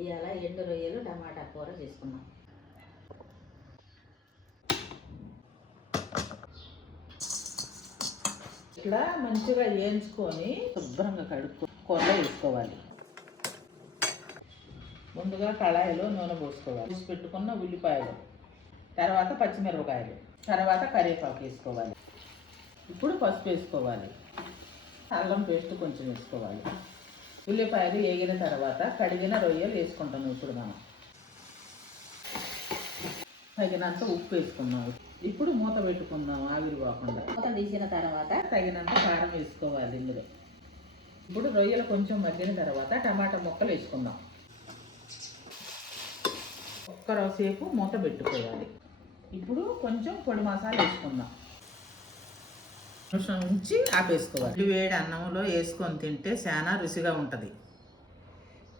ఇవాళ ఎండు రొయ్యలు టమాటా కూర చేసుకున్నాం. ఇట్లా మంచిగా వేయించుకొని శుభ్రంగా కడుక్కొని కూరలో వేసుకోవాలి. ముందుగా కళాయిలో నూనె పోసుకోవాలి. తీసి పెట్టుకున్న ఉల్లిపాయలు, తర్వాత పచ్చిమిరపకాయలు, తర్వాత కరివేపాకు వేసుకోవాలి. ఇప్పుడు పసుపు వేసుకోవాలి. అల్లం పేస్ట్ కొంచెం వేసుకోవాలి. ఉల్లిపాయలు వేగిన తర్వాత కడిగిన రొయ్యలు వేసుకుంటాము. ఇప్పుడు మనం తగినంత ఉప్పు వేసుకున్నాము. ఇప్పుడు మూత పెట్టుకుందాం ఆవిరి పోకుండా. మూత తీసిన తర్వాత తగినంత కారం వేసుకోవాలి ఇందులో. ఇప్పుడు రొయ్యలు కొంచెం మగ్గిన తర్వాత టమాటా ముక్కలు వేసుకుందాం. ఒక్కసేపు మూత పెట్టుకోవాలి. ఇప్పుడు కొంచెం పొడి మసాలా వేసుకుందాం. నిమిషం ఉంచి ఆపేసుకోవాలి. వేడి అన్నంలో వేసుకొని తింటే చాలా రుచిగా ఉంటుంది.